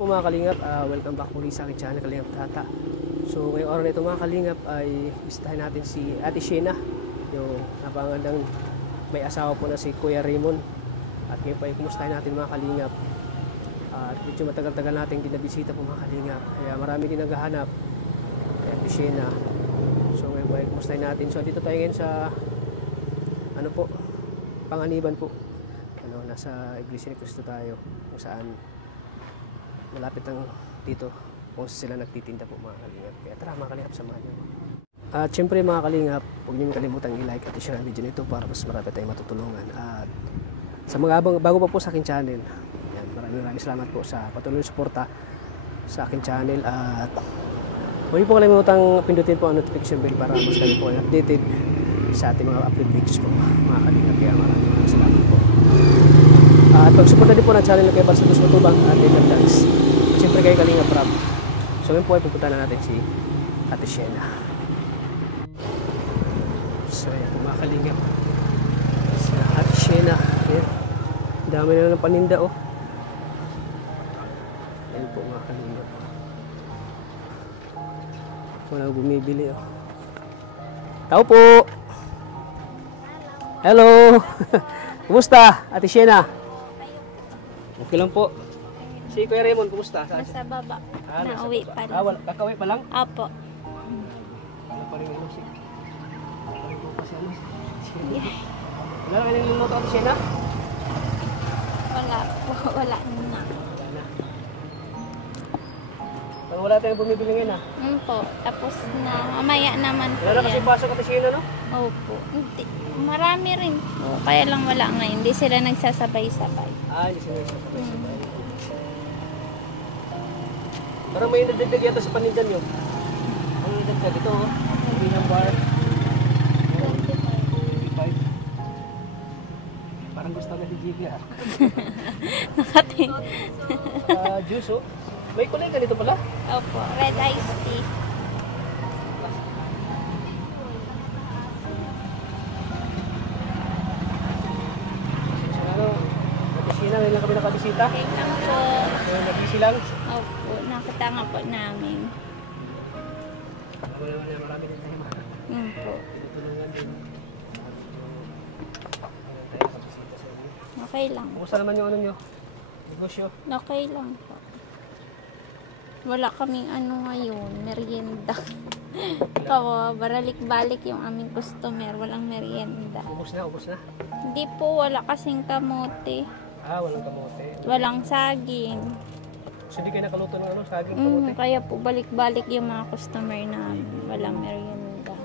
Po mga kalingap, welcome back muli sa aking channel, Kalingap Tata. So ngayong araw na ito mga kalingap ay bisitahin natin si Ate Shena, yung napangandang may asawa po na si Kuya Raymond. At ngayon po ay kumustahin natin mga kalingap. At medyo matagal-tagal natin din nabisita po mga kalingap, kaya marami din naghahanap kay Ate Shena. So ngayon po ay kumustahin natin. So dito tayo ngayon sa ano po, Panganiban po. Nasa Iglesia ni Cristo tayo, kung saan malapit lang dito kung sila nagtitinda po mga kalingap. Kaya tara mga kalingap, samahan nyo. At syempre mga kalingap, huwag nyo kalimutan i-like at i-share ang video nito para mas marami tayong matutulungan. At sa mga bago pa po sa akin channel, yan, maraming salamat po sa patuloy na suporta sa akin channel. At huwag nyo po kalimutan pindutin po ang notification bell para mas kayo po updated sa ating mga upload videos po mga kalingap. Kaya maraming salamat po. At pag-suporta din po ng channel na kay Balsados Matubang at Edna Vlogs. Siyempre kay Kalingap Rab. So ngayon po ay pupunta na natin si Ate Shena. So yan po mga kalingap, si Ate Shena. Ayan. Dami na ng paninda oh. Ayan po mga kalingap. Walang bumibili oh. Tao po! Hello! Kumusta Ate Shena? Okay lang po. Si Kuya Raymond, kumusta? Nasa baba. Nauwi pa lang. Kakauwi pa lang? Apo. Wala pa rin yung musik. Wala na kayong luluto Ate Shena? Wala po. Wala na. Wala tayong bumibili ngayon ah? Po. Tapos na. Mamaya naman po wala na kasi yan. pasok Ate Shena no? Opo. Hindi. Marami rin po. Kaya lang wala ngayon. Hindi sila nagsasabay-sabay. Hindi sila nagsasabay-sabay. Parang may nadagdag yata sa panindan nyo. Ang nadagdag ito oh. Hindi niyang bar. 25. Parang gusto na si Jiggy ah. Nakating. Juice oh. May kulay ganito pala? Opo. Red iced tea. Ngayon lang kami nakabisita. Okay lang po. Nag-busy lang. Opo. Nakatanga po namin. Marami din tayo mga. Po. Tinutulungan din. Okay lang. Kumusta naman yung ano nyo? Negosyo? Okay lang po. Wala kaming ano ngayon, merienda. Kawa, baralik-balik yung aming customer, walang merienda. Ubus na, ubus na. Hindi po, wala kasing kamote. Walang kamote. Walang saging. So hindi kayo nakaluto ng ano, saging kamote? Kaya po balik-balik yung mga customer namin, walang merienda.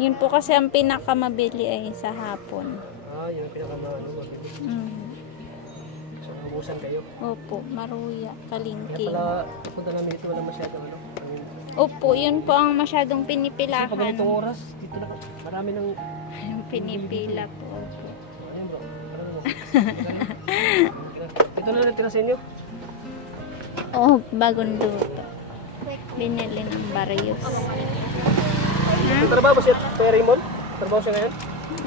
Yun po kasi ang pinakamabili ay sa hapon. Yun ang pinakamabili. So ubusan kayo? Opo, Maruya, Kalingking. Kaya pala, punta namin dito, wala masyadong ano. Opo, yun po ang masyadong pinipilahan. Kasi pag ganitong oras, dito na marami ng pinipila po. Opo. Ayun bro, ito na natira sa inyo? Oh, bagong luto. Binili ng Barrios. Trabaho ba siya, Kuya Raymond? Trabaho siya ngayon?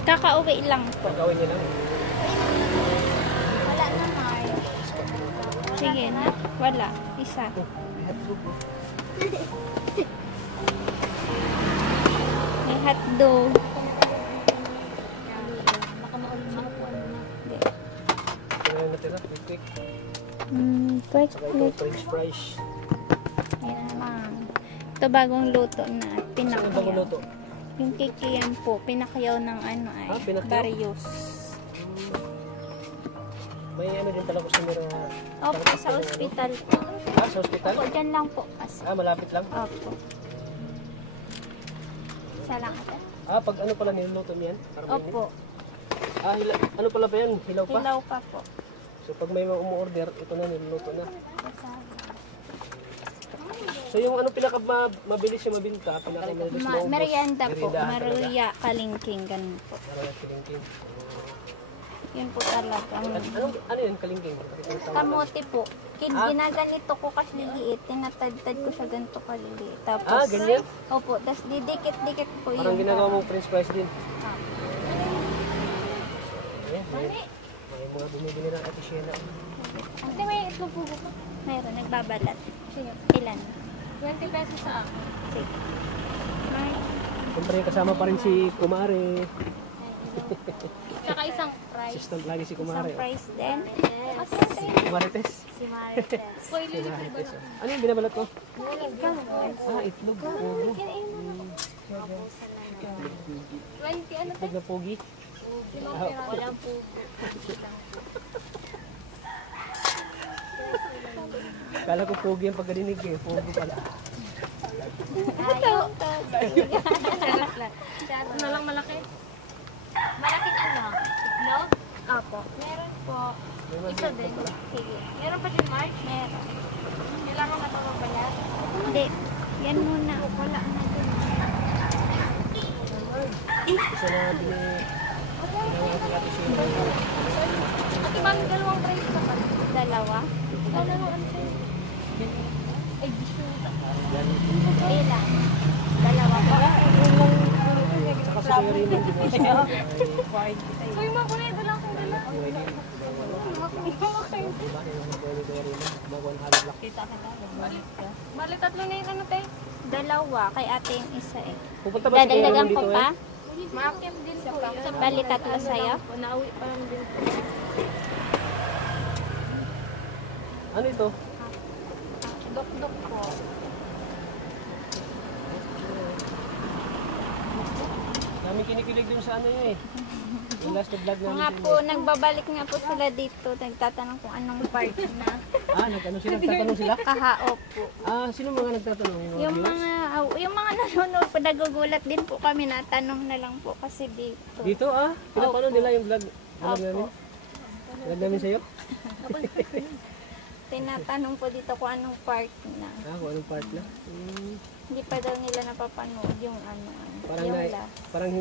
Kakauwi lang po. Gawin niya lang. Wala na, Mar. Sige na. Wala. Isa. May hotdog. Natira, quick. Quick. Saka ito, French fries. Ayan lang. Ito bagong luto na. Saan ang Pinakayaw. bagong luto? Yung kikiam po. Pinakayaw ng ano ay. Pinakayaw? Barrios. May ano din pala customer na... Opo, sa ospital po. Sa ospital? Opo, dyan lang po. Kasi. Malapit lang? Opo. Isa lang ito. Pag ano pala niluluto niyan? Opo. Ano pala ba yan? Hilaw pa? Hilaw pa po. So pag may mga umu-order, ito na niluluto na. So yung ano pinakamabilis yung mabinta, pinakamabilis maubos? Merienda po. Maruya, Kalingking, ganun po. Maruya, Kalingking. Yun po talaga. Ano yun, Kalingking? Kamote po. Ginaganito ko kasi liit. Tinatad-tad ko siya ganito kaliliit. Tapos, ganyan? Opo. Tapos didikit-dikit po yun. Parang ginagawa mong french fries din. May mga bumibili ng Ate Shena. Ante, may itlog po ba? Mayroon. babalat. Ilan? 20 pesos sa akin. Sige. Ay, Siyempre, kasama pa rin si Kumare. Tsaka isang fries. Assistant lagi si isang Kumare. price din. Yes. Kumarites. Si Marites. Koy, lilit ba Kumarites. na? Ano yung binabalot mo? Ikaw. Ah, itlog. Pogo. 20 ano Itlog na pogi. Walang pugo. Kala ko pogi ang pagkadinig eh. Pogo pala. Ayaw. Charot lang. Charot na lang malaki. Malaking ano? Itlog? Opo. Meron po. Isa din. Sige. Meron pa din March? Meron. Kailangan na ito mabalat? Hindi. Yan muna. Wala na dun. Isa na din Ate mami, dalawang price ka pala. Dalawa. Dalawang ano sa'yo? Ay, bisuta. Ilan? Dalawa pa. Saka sa Kuya Raymond. Uy, makulay. Dalang kong dala. Bali, tatlo na yun ano, te? Dalawa. Kay ate yung isa eh. Pupunta ba si Kuya Dadagdagan Raymond ko dito pa. eh? Maakim din po yun. Bali, tatlo sa'yo. Nauwi pa lang din po. Ano ito? Dok-dok po. Daming kinikilig dun sa ano yun eh. Yung last na vlog namin. Nga po, nagbabalik nga po sila dito. Nagtatanong kung anong part na. Nagtanong sila? Nagtatanong sila? Kahao po. Sino mga nagtatanong? Yung viewers? mga nanonood po, nagugulat din po kami na tanong na lang po kasi dito. Dito pinapanood nila yung vlog. Vlog Opo. namin? Vlog namin sa'yo? Tinatanong po dito kung anong part na. Kung anong part na? Hindi pa daw nila napapanood yung Parang yung na, last. parang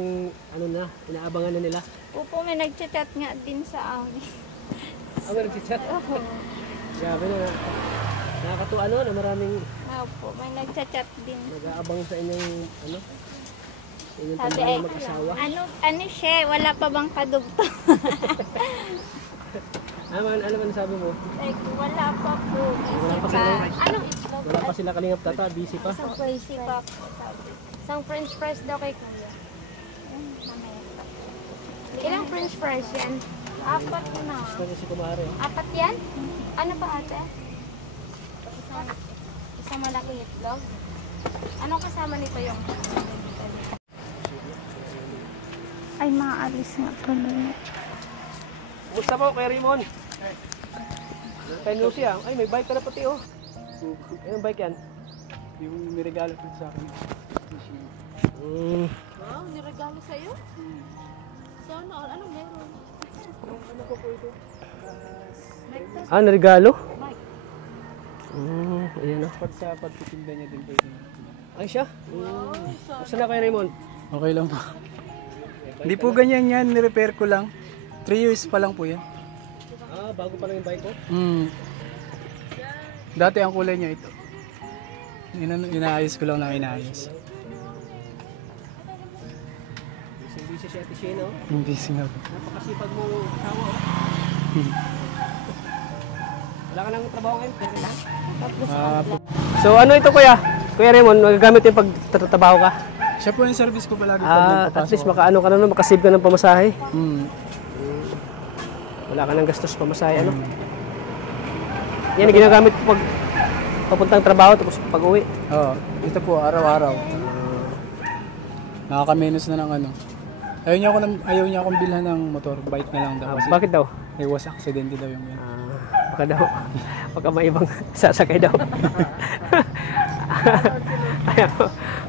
ano na, inaabangan na nila. Opo, may nagchat-chat nga din sa amin. Ang nag-chat. Opo. Grabe na. Nakakatuwa ano na maraming Opo, may nagchat-chat din. nag-aabang sa inyong sa inyong Sabi tambalang ay, mag-asawa. ano siya, wala pa bang kadugtong? Ano man sabi mo? Like, wala pa po. Wala Busy pa pa. sila. Wala pa sila Kalingap Tata, busy pa. Busy pa po, sabi. Isang french fries daw kay kuya. Mamaya pa. Ilang french fries yan? 4 na. Gusto niya si Kumare. 4 yan? Ano pa ate? Isang malaking itlog. Anong kasama nito yung? Ay, maalis nga pala. Kumusta po kay Raymond? Kay Lucia. Ay, may bike ka na pati oh. Anong bike yan? Yung niregalo ko sa akin. Wow, niregalo sa'yo? Sana all. Anong meron? Ano po po ito? Naregalo? Ayan oh. Pag sa pagtitinda niya din pwede. Ay siya? Gusto na kay Raymond? Okay lang po. Hindi po ganyan yan, nirepair ko lang. 3 years pa lang po yan. Bago pa lang yung bike ko? Dati ang kulay niya ito. Inaayos ko lang na inaayos. Busy si Ate Shane oh. Hindi singaw. Napakasipag mo asawa oh. Wala ka nang trabaho ngayon? Pwede lang? So ano ito kuya? Kuya Raymond, magagamit yung pagtatrabaho ka? Siya po yung service ko palagi pag At least makaano ka na, makasave ka ng pamasahe. Wala ka nang gastos pamasahe, ano? Yan ang ginagamit ko pag papuntang trabaho tapos pag uwi. Oo, ito po araw-araw. Nakaka-minus na ng ano. Ayaw niya akong bilhan ng motor, bike na lang daw. Kasi Bakit daw? may was accident daw yung yan. Baka daw, baka may ibang sasakay daw.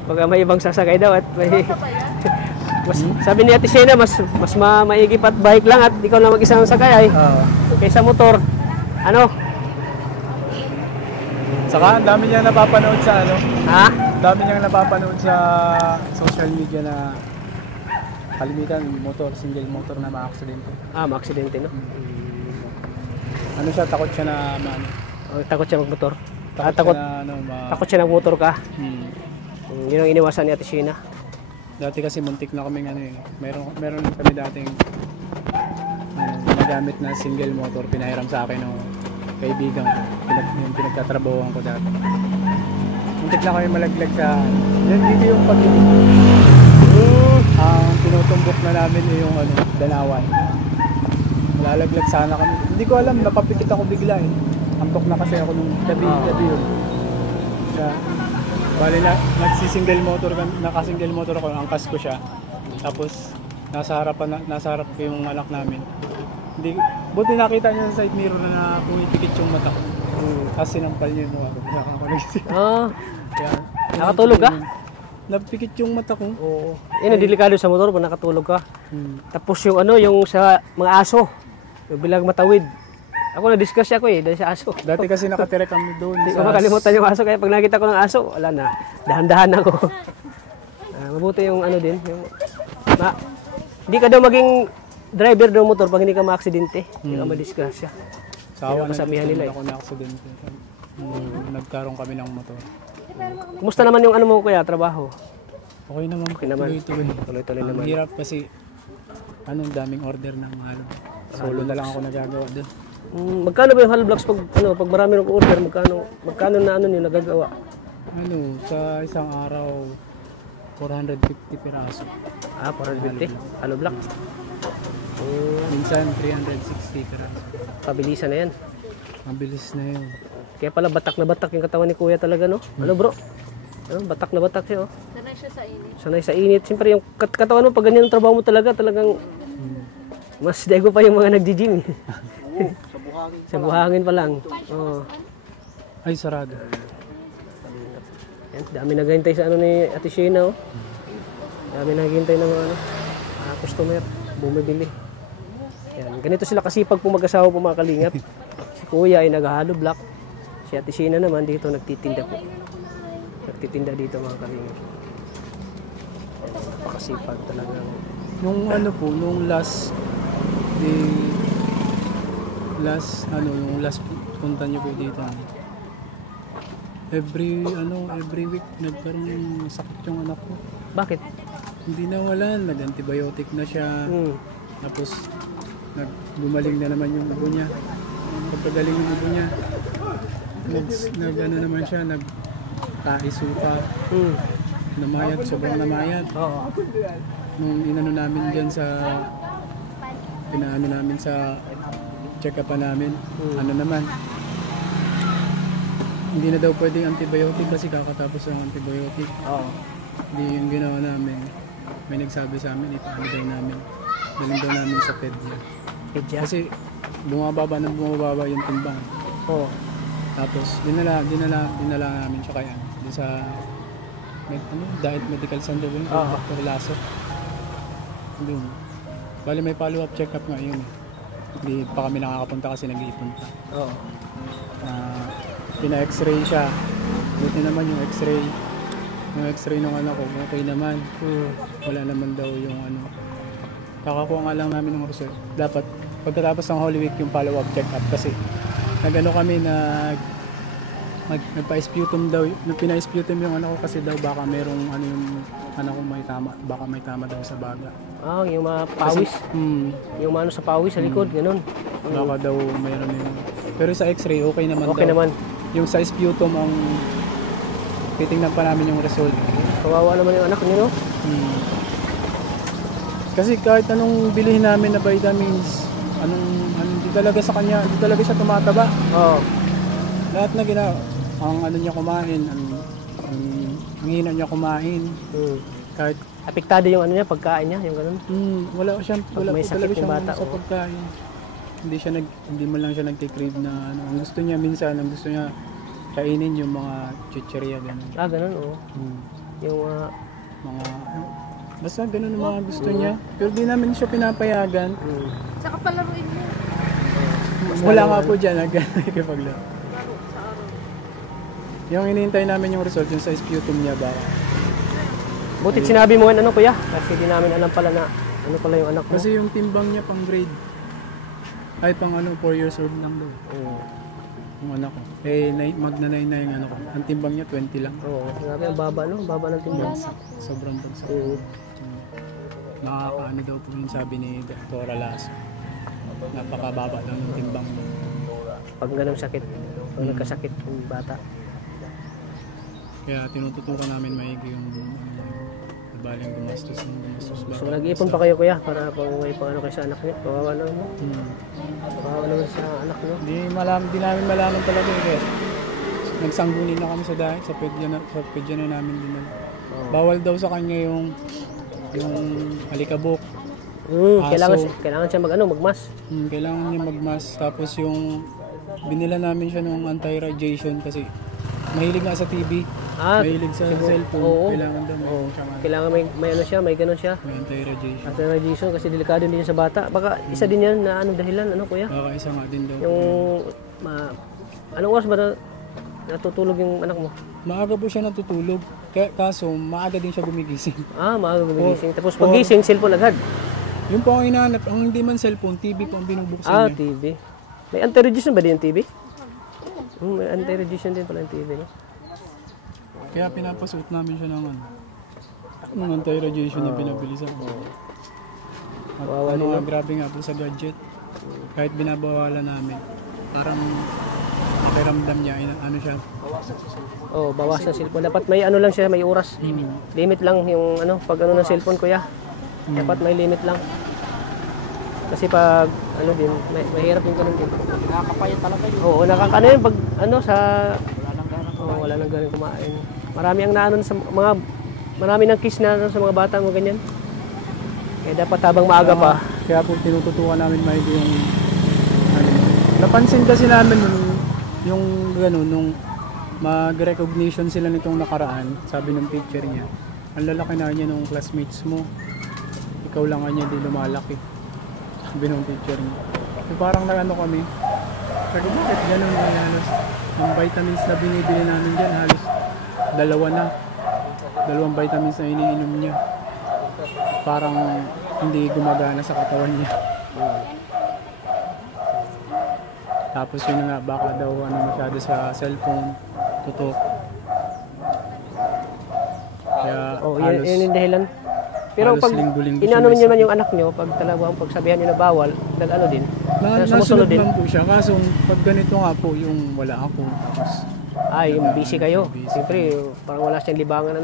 Baka may ibang sasakay daw at may... sabi ni Ate Shena, mas maigi pat bike lang at ikaw lang mag-isang sakay ay. Kaysa motor. Ano? Saka ang dami niya napapanood sa ano. Ha? Ang dami niyang napapanood sa social media na kalimitan motor, single motor na ma-aksidente. Ma-aksidente, no? Ano siya, takot siya na Takot siya magmotor. takot siya na, Takot siya nagmotor ka. Yun ang iniwasan ni Ate Shena. Dati kasi muntik na kaming ano eh. Meron kami dating nagamit na single motor, pinahiram sa akin ng kaibigan ko. Yung pinagtatrabahoan ko dati. Muntik na kami malaglag sa... Yan, dito yung pag-ibig. Ang tinutumbok na namin yung ano, Danawan. Malalaglag sana kami. Hindi ko alam, napapikit ako bigla eh. Antok na kasi ako nung gabi yun. Kaya, bali na, nagsisingle motor, nakasingle motor ako, angkas ko siya. Tapos, nasa harap ko yung anak namin. Hindi, buti nakita niya sa side mirror na pumipikit yung mata ko. Kasi sinampal niya yung mukha ko. Kaya ako nagising. Kaya, nakatulog ka? Napikit yung mata ko. Oo. Yan ang delikado sa motor pag nakatulog ka. Tapos yung ano, yung sa mga aso. Yung bilang matawid. Ako na-discuss ako eh, dahil sa aso. Dati kasi nakatira kami doon. Hindi ko makalimutan yung aso, kaya pag nakita ko ng aso, wala na. Dahan-dahan ako. Mabuti yung ano din. Hindi ka daw maging driver ng motor pag hindi ka ma-aksidente. Hindi ka ma-disgrasya. Sawa na kasabihan nila eh. ako na aksidente. Nagkaroon kami ng motor. Kumusta naman yung ano mo kuya, trabaho? Okay naman. Okay naman. Tuloy-tuloy. Tuloy-tuloy Ang naman. hirap kasi daming order ng ano. Solo na lang ako nagagawa doon. Magkano ba yung hollow blocks pag marami ng order, magkano na ano yung nagagawa? Ano, sa isang araw 450 piraso. 450 hollow block. Minsan 360 piraso. Pabilisan na yan. Mabilis na yun. Kaya pala batak na batak yung katawan ni kuya talaga, no? Ano bro? Batak na batak siya, oh. Sanay siya sa init. Sanay sa init. Siyempre yung katawan mo, pag ganyan ang trabaho mo talagang mas dago pa yung mga nagji-gym. Sa buhangin pa lang. Oh. Ay, sarado. Yan, dami naghihintay sa ano ni Ate Sheena, oh. Dami naghihintay ng mga customer, bumibili. Yan, ganito sila kasipag po mag-asawa po mga kalingap. Si kuya ay nag-hollow block. Si Ate Sheena naman dito nagtitinda po. Nagtitinda dito mga kalingap. Napakasipag talaga. Nung ano po, nung last punta niyo po dito. Every week nagkaroon ng sakit yung anak ko. Bakit? Hindi nawalan, nag-antibiotic na siya. Tapos gumaling na naman yung ubo niya. Pagkagaling yung ubo niya, nag-ano naman siya, nagtaisupa. Namayat, sobrang namayat. Oo. Nung inano namin dyan pinaano namin sa check-up namin, ano naman, hindi na daw pwedeng antibiotic kasi kakatapos ng antibiotic. Oo. Hindi yung ginawa namin. May nagsabi sa amin, ipaano daw namin. Daling daw namin sa pedya. Pedya? Kasi bumababa yung timbang. Oo. Tapos dinala namin siya kaya din sa Diet Medical Center yun, Dr. Lasso. Doon. Bali may follow-up check-up nga yun. Hindi pa kami nakakapunta kasi nag-iipon pa. Oo. Pina-x-ray siya. Buti naman yung x-ray. Yung x-ray ng anak ko, okay naman. Wala naman daw yung ano. Kakakuha nga lang namin ng result. Dapat pagkatapos ng Holy Week yung follow-up check-up kasi nag-ano kami nagpa-sputum daw, pina-sputum yung anak ko kasi daw baka merong ano yung anak ko baka may tama daw sa baga. Yung mga pawis. Yung ano sa pawis sa likod, ganun. Baka daw mayroon yung... Pero sa x-ray okay naman Okay daw. naman. Yung sa sputum ang titingnan pa namin yung result. Kawawa naman yung anak niyo, no? Kasi kahit anong bilhin namin na vitamins, hindi talaga sa kanya, hindi talaga siya tumataba. Oo. Lahat na ang ano niya kumain, ang hina niya kumain. Kahit apektado yung ano niya, pagkain niya, yung ganun. wala may po sakit talaga yung siyang bata, sa pagkain. Hindi man lang siya nagki-crave na ano. Ang gusto niya minsan, kainin yung mga chicheria ganun. Ganun, oo. Yung Mga basta ganun ang mga gusto niya. Pero di namin siya pinapayagan. Tsaka palaruin mo. Wala nga po dyan, nagkipaglaro. Yung inihintay namin yung result, yung sa sputum niya ba. buti sinabi mo ano kuya, kasi di namin alam pala na ano pala yung anak mo. Kasi yung timbang niya pang grade. Ay pang 4 years old lang daw. Yung anak ko. Magna-9 na yung anak ko. Ang timbang niya 20 lang. Grabe ang baba, no? Baba ng timbang. Sobrang bagsak. Nakakaano daw po yung sabi ni Dr. Lasso. Napakababa lang yung timbang niya. pag ganun sakit, pag nagkasakit yung bata. Kaya tinututukan namin maigi yung baling gumastos ba. So nag-iipon pa kayo kuya para pang may paano kayo sa anak niyo? Kawawa naman mo. Kawawa naman sa anak niyo. Di namin malaman talaga eh. Nagsangguni na kami sa dahil sa pedya na namin din. Bawal daw sa kanya yung alikabok. Kailangan siya magmas. Kailangan niya magmas. Tapos yung binila namin siya ng anti-radiation kasi mahilig nga sa TV. Mahilig sa cellphone. Oo. Kailangan daw Kailangan may ano siya, may ganun siya. may anti-radiation. Anti-radiation kasi delikado din yun sa bata. Baka isa din yan na dahilan, kuya? Baka isa nga din daw. Yung anong oras ba natutulog yung anak mo? Maaga po siya natutulog. Kaso maaga din siya gumigising. Maaga gumigising. Tapos pagising, cellphone agad. Yung po ang hinahanap, ang hindi man cellphone, TV po ang binubuksan niya. TV. May anti-radiation ba din yung TV? May anti-radiation din pala yung TV, no? Kaya pinapasuot namin siya ng anti-radiation na pinabili sa ko. At grabe nga po sa gadget. Kahit binabawalan namin, parang pakiramdam niya, siya. Bawasan sa cellphone. Dapat may lang siya, may oras. Limit lang yung pag ng cellphone, kuya. Dapat may limit lang. Kasi pag mahirap yung ganun din. Nakakapayat talaga yun. Oo, nakakano yun pag wala nang ganun kumain. Marami ang marami ng kiss na sa mga bata mo ganyan. Kaya dapat habang maaga pa. Kaya po tinututukan namin maigi yung napansin kasi namin yung gano'n, nung mag-recognition sila nitong nakaraan, sabi ng picture niya, ang lalaki na niya nung classmates mo, ikaw lang niya di lumalaki, sabi ng picture niya. So parang kami, sabi bakit gano'n na halos, yung vitamins na binibili namin dyan, halos dalawang vitamins na iniinom niya, parang hindi gumagana sa katawan niya. Tapos yun nga, baka daw masyado sa cellphone, tutok. Kaya yun yung dahilan. Pero pag inano niyo naman yung anak niyo, pag talagang pagsabihan niyo na bawal, din. Nasunod din. Po siya, kaso pag ganito nga po, yung wala ako. Tapos, yung busy kayo. Siyempre, parang wala siyang libangan,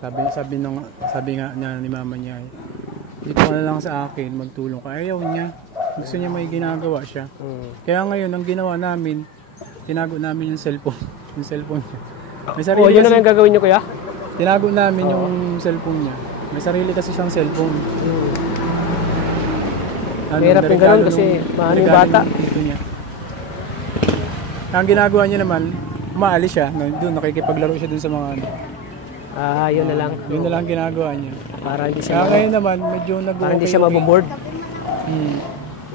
Sabi nga niya ni mama niya, dito ka na lang sa akin, magtulong ka. Ayaw niya. Gusto niya may ginagawa siya. Kaya ngayon, ang ginawa namin, tinago namin yung cellphone. Yung cellphone niya. May sarili yun na lang gagawin niyo, kuya? Tinago namin yung cellphone niya. May sarili kasi siyang cellphone. Mahirap yung ganun kasi maano yung bata. Niya. Ang ginagawa niya naman, umaalis siya. Doon, nakikipaglaro siya doon sa mga yun na lang. Yun na lang ginagawa niya. Para hindi siya ngayon naman, medyo para hindi siya maboboard.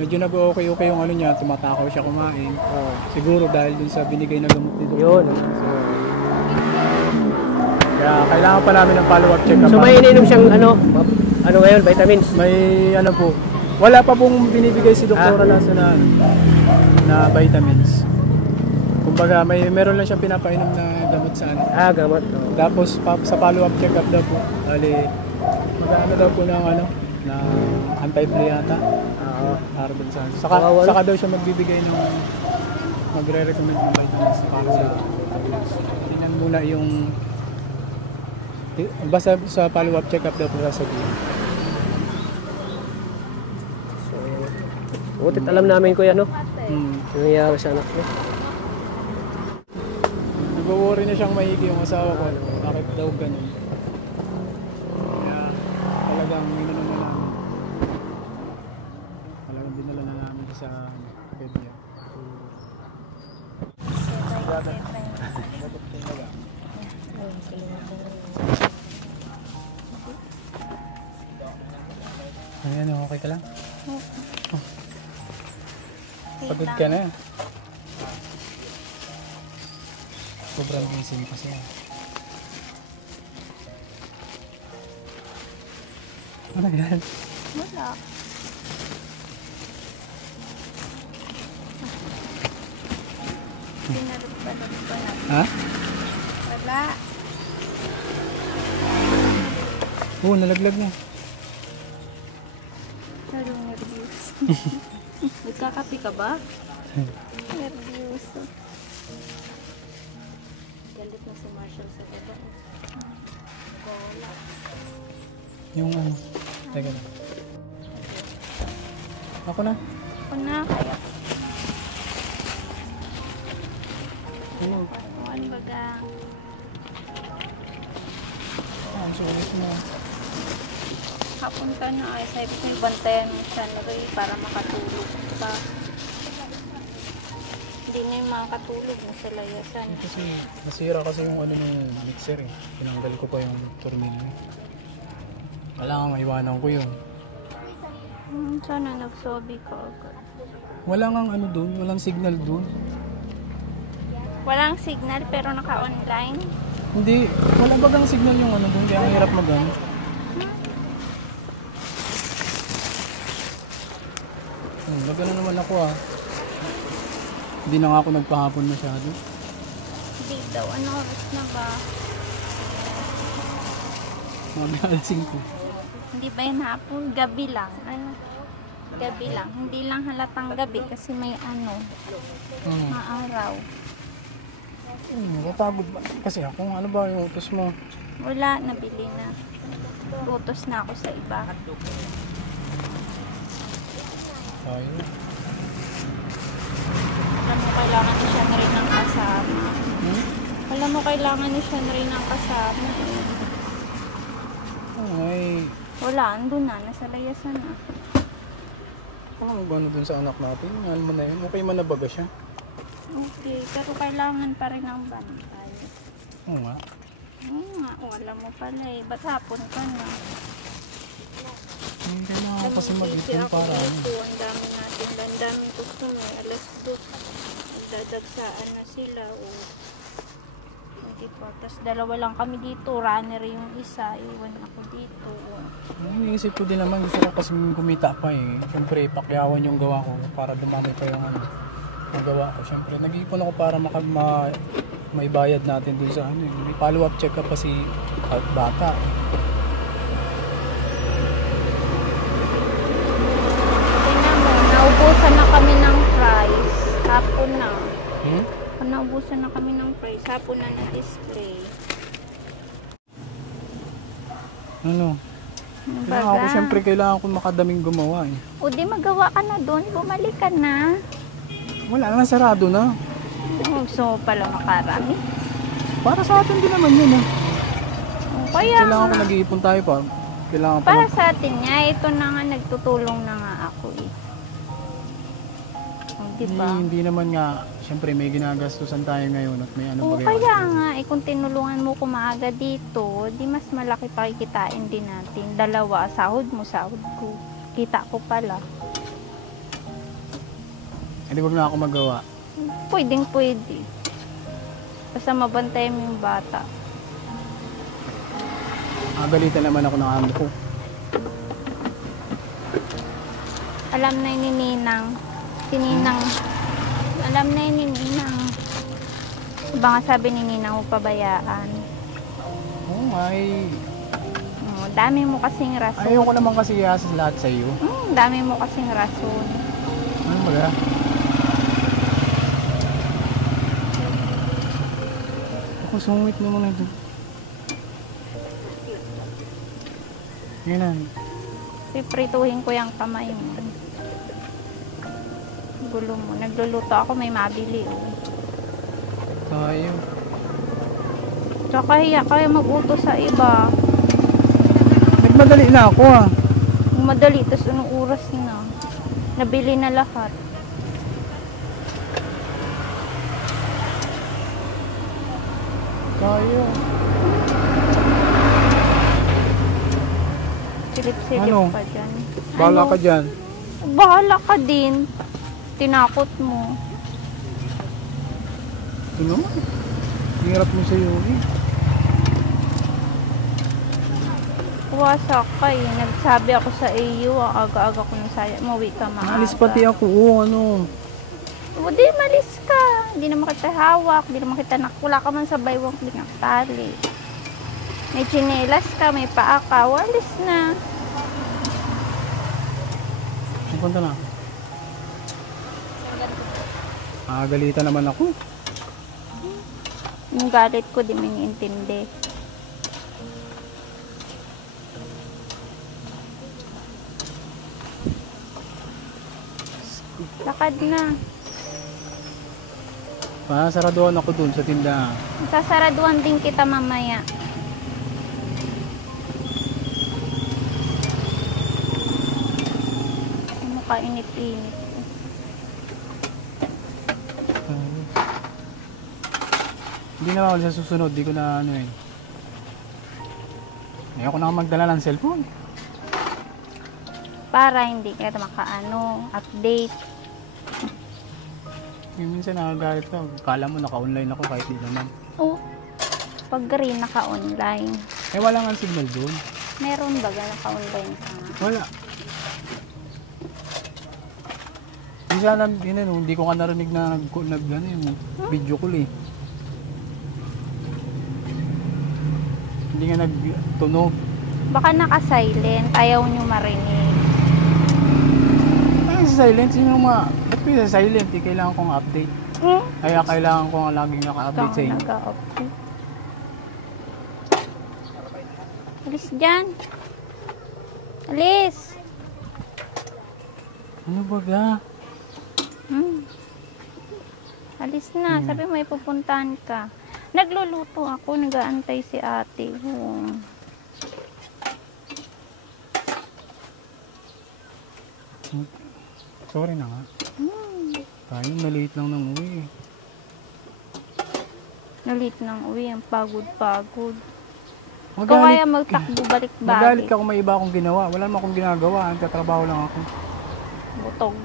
Medyo nag-okay yung niya, tumatakaw siya kumain. Siguro dahil dun sa binigay na gamot nito. Yun. Kaya kailangan pa namin ng follow-up check-up. So may ininom siyang ngayon, vitamins? May po. Wala pa pong binibigay si Dr. Lasso na vitamins. Kumbaga, meron lang siyang pinapainom na gamot sa gamot. Tapos sa follow-up check-up daw po, mag-ano daw po ng na anti-flu yata. Para dun sa saka daw siya magbibigay ng magre-recommend ng vitamins para sa tingnan muna yung basta sa follow-up check-up daw po sasabihin. So, butit alam namin kuya, nangyayari sa anak mo. Nag-worry na siyang maigi yung asawa ko. Bakit daw ganun? Kaya talagang minano na namin. Talagang dinala na namin sa pedya. Ayan, okay ka lang? Pagod ka na. Sobrang busy mo kasi. Ano yan? Wala. Pinarot pa na. Ha? Wala. Oo, nalaglag na. Narong nervous. Nagkakape ka ba? Nervyoso. Galit na si Marshall sa baba. Wala. Yung ano. Teka lang. Ako na. Ako na, kaya Ano? patuan baga. Ang sulit mo. Hapon ka na ay sabi ko may bantayan mo siya nagay para makatulog pa. Hindi na yung makatulog mo sa layasan. Kasi nasira kasi yung ano ng mixer eh. Tinanggal ko pa yung tornilyo. Kailangan maiwanan ko yun. Sana nagsabi ka agad. Wala ngang ano dun, walang signal dun. Walang signal pero naka-online. Hindi, wala bagang signal yung ano dun, kaya mahirap mag-ano. Nagano naman ako ah. Hindi na nga ako nagpahapon masyado. Hindi daw. Ano oras na ba? Mga alas 5. Hindi ba yun hapon? Gabi lang. Ano? Gabi lang. Hindi lang halatang gabi kasi may ano. Maaraw. Natagod ba? Kasi ako, ano ba yung utos mo? Wala. Nabili na. Utos na ako sa iba. Ayun. Alam mo, kailangan na siya na rin ng kasama. Alam mo, kailangan na siya na rin ng kasama. Ay, Wala. Andun na. Nasa layasan na. ano ba ano dun sa anak natin? Ano mo na yun? Okay man na baga siya? Okay. Pero kailangan pa rin ng bantay. Oo nga. Nga. Alam mo pala eh. Ba't hapon ka na? Hindi kailangan kasi Busy mag-ipon ako para ano. dito. Ang dami natin. Ang daming customer. Alas 2. Nagdadagsaan na sila. O. Hindi pa. Tapos dalawa lang kami dito. Runner yung isa. Iwan ako dito. O. Iniisip ko din naman, gusto ko kasi kumita pa eh. Siyempre, pakyawan yung gawa ko para dumami pa yung ano, yung gawa ko. Siyempre, nag-iipon ako para maibayad natin dun sa ano. May follow-up check up pa si bata eh. Tingnan mo. Naubusan na kami ng fries. Hapon na. Naubusan na kami ng fries. Hapon na na-display. Ano? Kailangan ko, siyempre, kailangan ko makadaming gumawa eh. O di magawa ka na doon. Bumalik ka na. Wala na, sarado na. Gusto mo pala makarami. Para sa atin din naman yun eh. O kaya Kailangan ko nga. nag-iipon tayo pa. Kailangan pa Para sa atin nga, ito na nga nagtutulong na nga ako eh. Diba? Hindi naman nga, siyempre may ginagastusan tayo ngayon at may ano Oo, bagay. kaya nga, kung tinulungan mo kumaaga dito, di mas malaki pakikitain din natin. Dalawa, sahod mo, sahod ko. Kita ko pala. Hindi wag na ako magawa. Pwedeng pwede. Basta mabantayan mo yung bata. Agalitan naman ako ng amo ko. Alam na yun ni Ninang. Si Ninang. Alam na yun ni Ninang. Diba nga sabi ni Ninang, huwag pabayaan. Oo nga eh. Dami mo kasing rason. Ayaw ko naman kasi sa lahat sa iyo. Dami mo kasing rason. Ano ba? Ako sungit naman ito. Yan na. Piprituhin ko yung kamay mo. Gulo mo. Nagluluto ako, may mabili. Tayo. Tsaka hiya kaya mag-utos sa iba. Nagmadali na ako ah. Madali, tas anong oras na. Nabili na lahat. Tayo. Silip-silip Ano? pa dyan. Bahala ka dyan. Bahala ka din. Tinakot mo. Ano? Hirap mo sa'yo eh. Wasak ka eh. Nagsabi ako sa iyo, ang aga-aga ko nang saya. Mawi ka maaga. Alis pati ako. Oo, ano. O di, malis ka. Hindi naman kita hawak. Hindi naman kita wala ka man sa baywang pinakatali. May tsinelas ka, may paa ka. Walis na. Punta na. Nakagalitan naman ako. Yung galit ko, di mo iniintindi. Lakad na. Saraduhan ako dun sa tindahan. Sasaraduhan din kita mamaya. Mukha init-init. Hindi na ako sa susunod, di ko na ano eh. Ayoko na magdala ng cellphone. Para hindi ka update. Yung minsan nakagalit ka, kala mo naka-online ako kahit di naman. Oh, pag green naka-online. Eh wala nga signal doon. Meron ba naka-online ka? Wala. Hindi ko ka narinig na yung video call eh. Hindi nga nagtunog. Baka naka-silent, ayaw nyo marinig. Ay, silent. Ba't ko yung silent? Kailangan kong update. Kaya kailangan ko nga laging naka-update sa inyo. Nag-update. Alis dyan. Alis. Ano ba ga? Alis na. Sabi mo, pupuntahan ka. Nagluluto ako. Nag-aantay si ate. Sorry na nga. Tayo, na-late lang ng uwi eh. Nalit ng uwi. Ang pagod-pagod. Kung Magalit, kaya magtakbo magalit balik-balik. ka kung may iba akong ginawa. Wala naman akong ginagawa. Nagtatrabaho lang ako. Butog.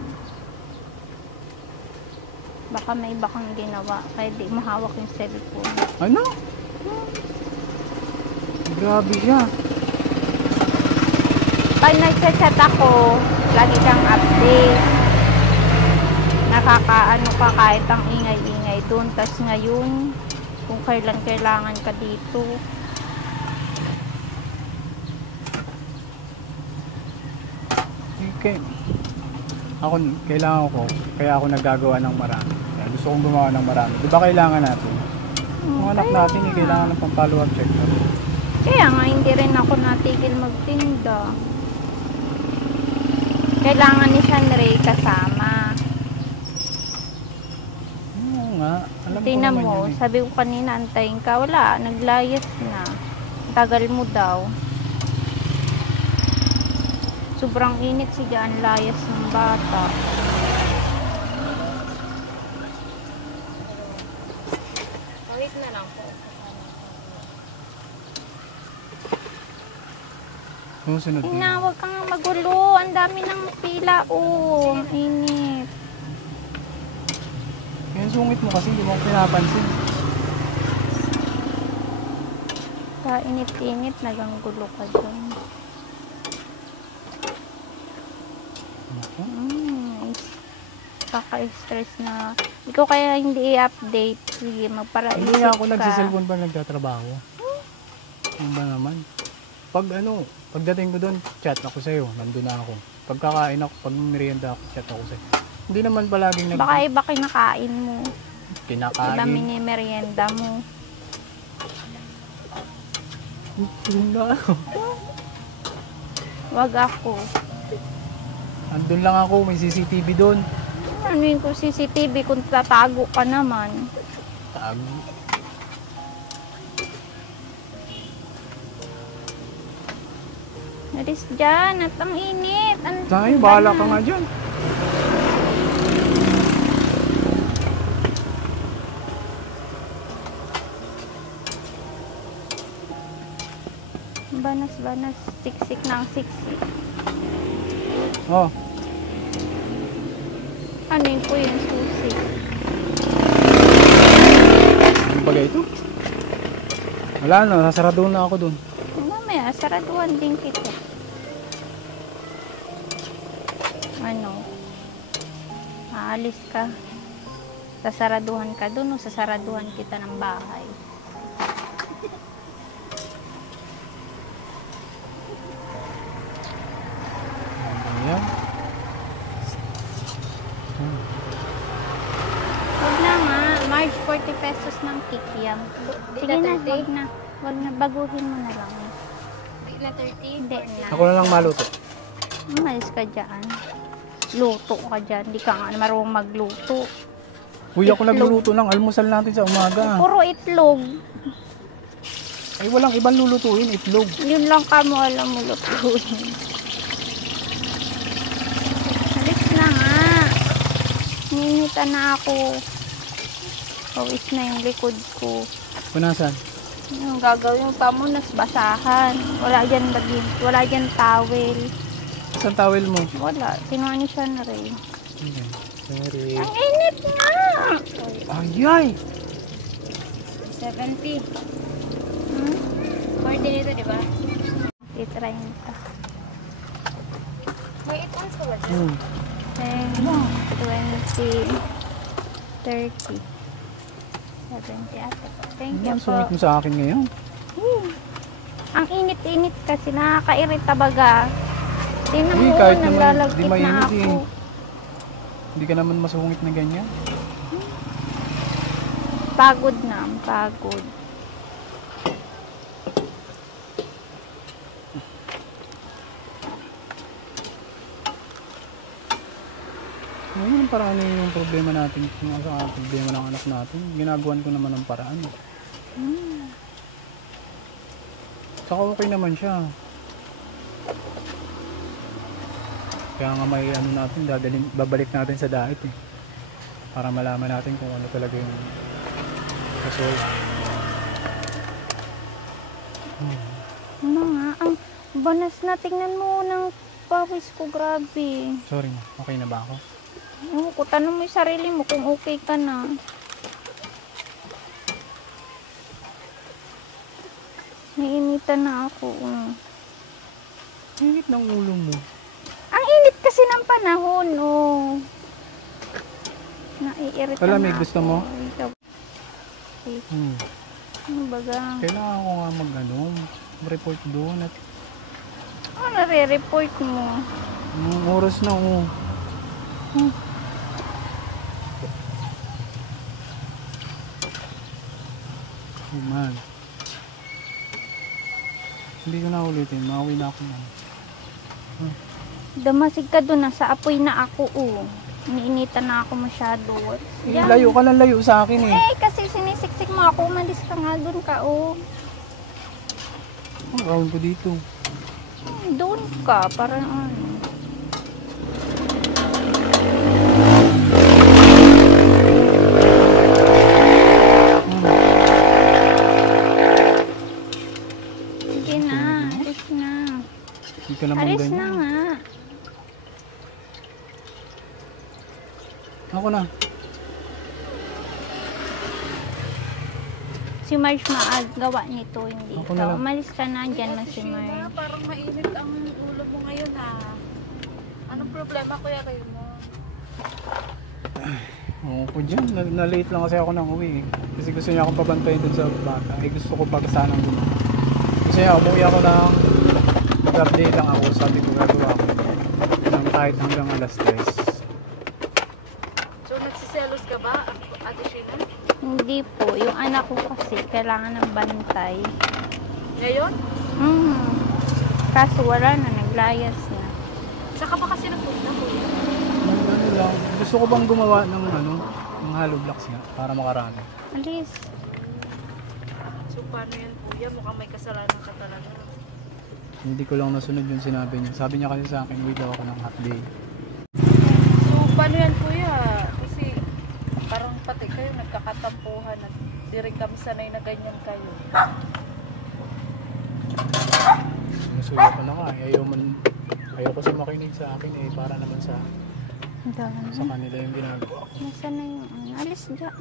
Baka may iba kang ginawa. Kaya di mahawak yung cellphone. Ano? Grabe siya. Pag nagchat-chat ako, lagi kang update. Nakakaano ka kahit ang ingay-ingay doon. Tapos ngayon, kung kailan kailangan ka dito. Okay. Kailangan ko, kaya ako nagagawa ng marami. Kaya gusto kong gumawa ng marami. Di ba kailangan natin? Mga anak natin, kailangan ng pang-follow-up check. Kaya nga, hindi rin ako natigil magtinda. Kailangan ni Shanray kasama. Oo nga. Alam ko Tingnan naman mo, yun eh. sabi ko kanina, antayin ka. Wala, naglayas na. Tagal mo daw. Sobrang init siya ang layas ng bata. Wait na lang po. Susunod din. Ina, huwag kang magulo. Ang dami ng pila. Oh, ang init. Yung sungit mo kasi, hindi mo ako pinapansin. Sa init-init, naganggulo ka dun. Kaka-stress na. Ikaw kaya hindi i-update. Sige, magparaisip ka. Hindi nga ako nagsiselfone pa nagtatrabaho. Ano ba naman? Pagdating ko doon, chat ako sa'yo. Nandun na ako. Pagkakain ako, pag merienda ako, chat ako sa'yo. Hindi naman palaging Baka iba kinakain mo. kinakain. Iba mini-merienda mo. Hindi ako. Wag ako. Andun lang ako, may CCTV doon. Ano yung CCTV kung tatago ka naman? Tago. Naris dyan at ang init. Ay, bahala ka nga dyan. Banas-banas. Siksik na ang siksik. Oh, Ano yung po yung susi? ano ba ito? Wala na, nasarado na ako doon. Mamaya, saraduhan din kita. Ano? Aalis ka. Sasaraduhan ka doon o sasaraduhan kita ng bahay? Ayan. 40 pesos ng kikiam. Sige na, wag na. Wag na, baguhin mo na lang. Hindi na 30. Hindi na. Ako na lang maluto. Umalis ka dyan. Luto ka dyan. Di ka nga marunong magluto. Uy, ako nagluluto ng almusal natin sa umaga. Puro itlog. Ay, walang ibang lulutuin, itlog. Yun lang ka mo alam mo lutuin. Alis na nga. Ninita na ako. Pawis na yung likod ko. Punasan. Yung gagawin pa mo, basahan. Wala dyan bagin. Wala dyan towel. Saan towel mo? Wala. Kinuha niya siya na rin. Sorry. Ang init nga! Ayay! 70. Hmm? 40 nito, di ba? I-try nito. May 8 ounce ka ba dyan? 10, 20, 30, 70 ate. Thank you Ang po. sungit mo sa akin ngayon. Ang init-init kasi nakakairita baga. Tingnan Uy, mo, kahit naman naglalagkit di na mainit ako. eh. Hindi ka naman masungit na ganyan. Pagod na, pagod. Ngayon, parang ano yung problema natin? Yung sa problema ng anak natin. Ginagawan ko naman ng paraan. Saka okay naman siya. Kaya nga may ano natin, babalik natin sa diet eh. Para malaman natin kung ano talaga yung result. Ano nga, ang banas na, tingnan mo ng pawis ko, grabe. Sorry na, okay na ba ako? Ano ko, tanong mo yung sarili mo kung okay ka na. Naiinitan na ako. Init ng ulo mo. Ang init kasi ng panahon, oh. Naiirita Wala, na may ako. gusto mo? Ikaw. Ano baga? Kailangan ko nga mag-report doon at Ano nare-report mo? anong oras na oh. Oh man. Hindi ko na ulitin, mauwi na ako na. Damasig ka doon, nasa apoy na ako, oh. Iniinitan na ako masyado. Yan. Layo ka lang layo sa akin eh. Eh, kasi sinisiksik mo ako, umalis ka nga doon ka, oh. Ang round ko dito. Doon ka, parang ano. Sige na, alis na. Hindi ka naman Alis ganyan. na nga. Ako na. Si Marge maagawa nito, hindi Ako ka. na lang. Umalis ka na, dyan na si Marge. Parang mainit ang ulo mo ngayon, ha? Anong problema, Kuya Raymond? Oo ko dyan. Na-late lang kasi ako nang uwi eh. Kasi gusto niya akong pabantayin dun sa bata. Eh gusto ko pa kasanang dun. Kasi umuwi ako ng mag-update lang ako. Sabi ko gagawa ako. Nang kahit hanggang alas 3. So, nagsiselos ka ba, Ate Sheena? Hindi po, yung anak ko kasi kailangan ng bantay. Ngayon? Kaso wala na, naglayas na. Saka pa kasi nagpunta, Kuya. Ano lang. Gusto ko bang gumawa ng ng hollow blocks nga para makarami. Alis. So, paano yan, Kuya? Mukhang may kasalanan ka talaga. Hindi ko lang nasunod yung sinabi niya. Sabi niya kasi sa akin, uwi daw ako ng half day. So, paano yan, Kuya? Kasi parang pati kayo nagkakatampuhan at di rin kami sanay na ganyan kayo. Nasuya ko na nga. Ayaw kasi makinig sa akin eh. Para naman sa kanila yung ginagawa ko. Nasaan na yung ano? Alis dyan.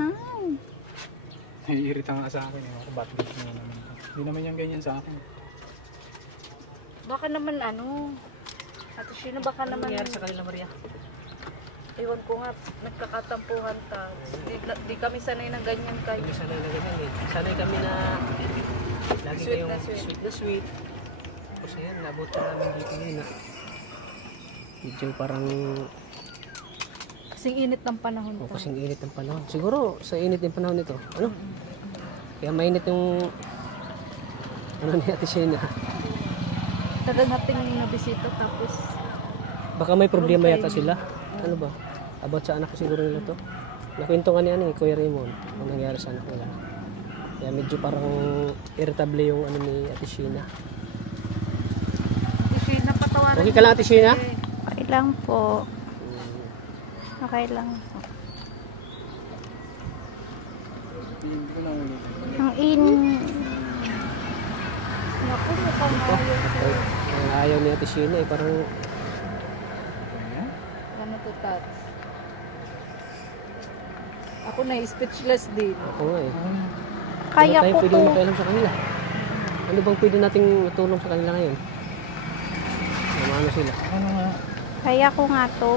Naiirita nga sa akin eh. Ako ba't gusto mo naman ito? Hindi naman yan ganyan sa akin. Baka naman Ate Sheena, baka Ano naman nangyari sa kanila, Maria? ewan ko nga, nagkakatampuhan ka. Di kami sanay na ganyan kayo. Hindi sanay na ganyan eh. Sanay kami na lagi Sweet kayong na sweet. sweet na sweet. Tapos ayan, nabuti namin dito ngayon na medyo parang Kasi Kasing init ng panahon O pa. kasing init ng panahon. Siguro sa init ng panahon nito. Ano? Kaya mainit yung ano ni Ate Shena. Tagal natin yung nabisita tapos Baka may problema yata sila. Ano ba? About sa anak siguro nila to. Nakwento nga ni Kuya Raymond ang nangyari sa anak nila. Kaya medyo parang irritable yung ano ni Ate Shena. kasi napatawaran. Okay ka lang, Ate Shena? Okay lang po. Okay lang po. Ang Naku, mukhang ayaw. Ang ayaw ni Ate Shena eh, parang Ano to, Tats? Ako na speechless din. ako nga eh. kaya Ano tayo ko pwede to. makialam sa kanila? Ano bang pwede nating matulong sa kanila ngayon? Ano sila? Kaya ko nga to.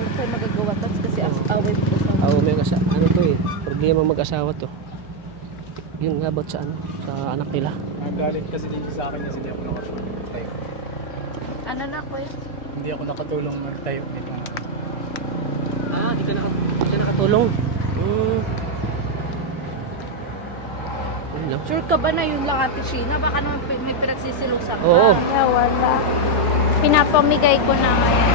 Ano tayo magagawa, Tats? Kasi away mo sa Oo, may ano to eh. Problema mag-asawa to. Yun nga about sa ano, sa anak nila. Nagalit kasi dito sa akin kasi hindi ako nakatulong magtayo. Ano na, Kuya? Hindi ako nakatulong magtayo nito. Ah, di ka nakatulong. Yun lang. Sure ka ba na yun lang, Ate Sheena? Baka naman may pinagsisilusan ka. Oo. Kaya wala. Pinapamigay ko na ngayon.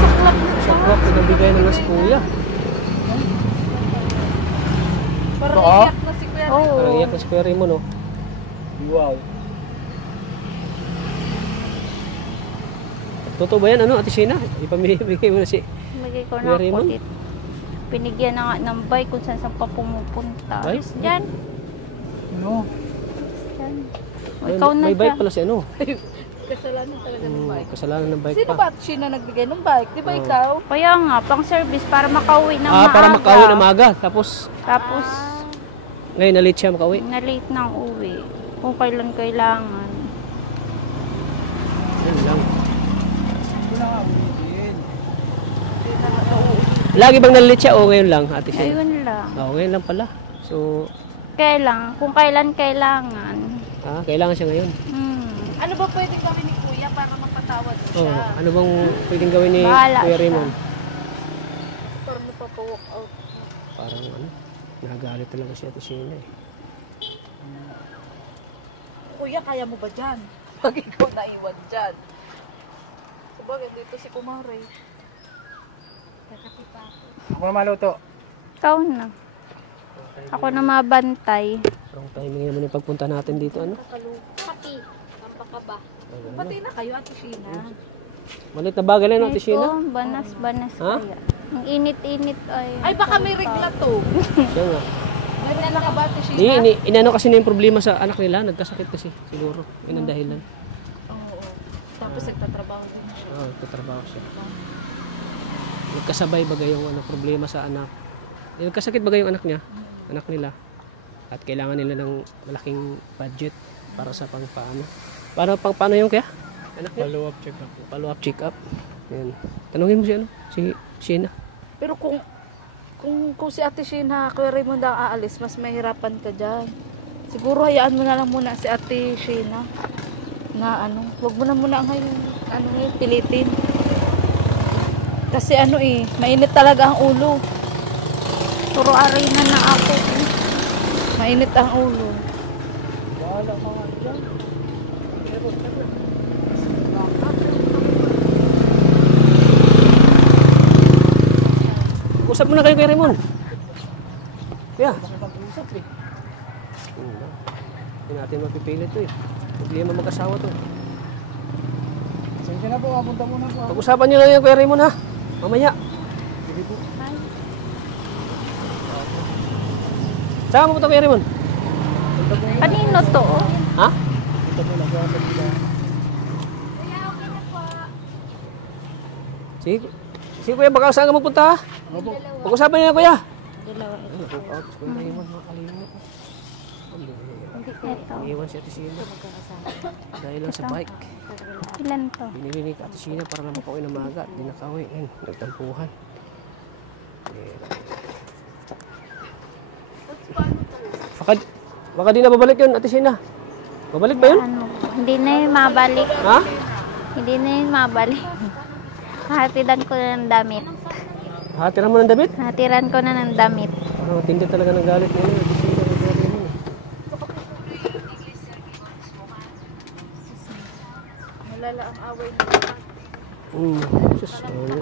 Saklap na siya. Saklap, pinabigay na nga si Kuya. Parang Oo. iyak na si Kuya. Oo. Parang iyak na si Kuya Raymond, no? Wow. Totoo ba yan, ano, Ate Shena? Ipamigay mo na si... Bigay ko Kuya na Raymond? kulit. Pinigyan na nga ng bike kung saan pa pumupunta. Bike? Ayos dyan. No. Dyan. O, May, ikaw na may bike dyan. pala si ano. Kasalanan talaga ng bike. Kasalanan ng bike Sino pa. ba Ate Sheena nagbigay ng bike? Di ba Oo. ikaw? Kaya nga, pang service para makauwi ng maaga. Para makauwi na maaga. Tapos, Tapos, ngayon na late siya makauwi. na-late ng uwi. Kung kailan kailangan. Yun lang. Lagi bang na-late siya o ngayon lang, Ate Shena? Ayun lang. Oo, ngayon lang pala. So, Kailang, kung kailan kailangan. kailangan siya ngayon. Ano ba pwede gawin ni Kuya para mapatawad mo Oh, siya? ano bang pwedeng gawin ni Bahala Kuya siya. Raymond? Para mapapa-walk out. Parang ano, nagalit talaga si Ate Shena eh. Kuya, kaya mo ba dyan? Pag ikaw naiwan dyan. Sabagay, dito si Kumare. Ako na maluto. Ikaw na. Ako na mabantay. Parang timing naman yung pagpunta natin dito, ano? Pati, pampakaba. Pati na kayo, Ate Sheena. Malit na bagay lang, Ate Shena. Ito, banas-banas Ha? kaya. Ang init-init ay. Ay, baka may regla to. Siya nga. May regla ka ba, Ate Sheena? Di, inano kasi na yung problema sa anak nila. Nagkasakit kasi, siguro. Yun ang dahilan. Oo. Tapos nagtatrabaho din siya. Oo, nagtatrabaho siya. Nagkasabay bagay yung ano, problema sa anak. Nagkasakit bagay yung anak niya, anak nila. At kailangan nila ng malaking budget para sa pangpaano. Paano yung kaya? Anak niya? Follow-up check up. Follow-up, check-up. Yan. Tanungin mo si ano? Si Sheena. Pero kung si Ate Sheena, Kuya Raymond ang aalis, mas mahirapan ka dyan. Siguro hayaan mo na lang muna si Ate Sheena na ano, wag mo na muna ngayon pilitin. Kasi ano mainit talaga ang ulo. Puro arena na ako. Mainit ang ulo. Bahala ka nga dyan. Usap muna kayo kay Raymond. Kuya. Usap eh. Hindi natin mapipilit to eh. Problema mag-asawa to. Sige na po, mapunta muna po. Pag-usapan nyo lang yan Kuya Raymond ha. Mamaya. Sige po. Saan mo punta Kuya Raymond? Kanino to? Ha? Punta po na po sa bila. Sige. Sige Kuya, baka saan ka magpunta ha? Opo. Pag-usapan nyo na Kuya. Dalawa. Kuya Raymond, makalimot. Ito. Iiwan si Ate Sheena. Dahil lang sa bike. Ilan to? Binili ni Ate Sheena para lang makauwi na maaga. Di nakauwi. Yan, nagtampuhan. Baka di na babalik yun, Ate Sheena. Babalik ba yun? Ano? Hindi na yun mabalik. Ha? Hindi na yun mabalik. Hatiran ko na ng damit. Hatiran mo ng damit? Hatiran ko na ng damit. Parang tindi talaga ng galit mo. Ate Sheena, kay Kuya Raymond. Malala ang away nila. Diyos, ano.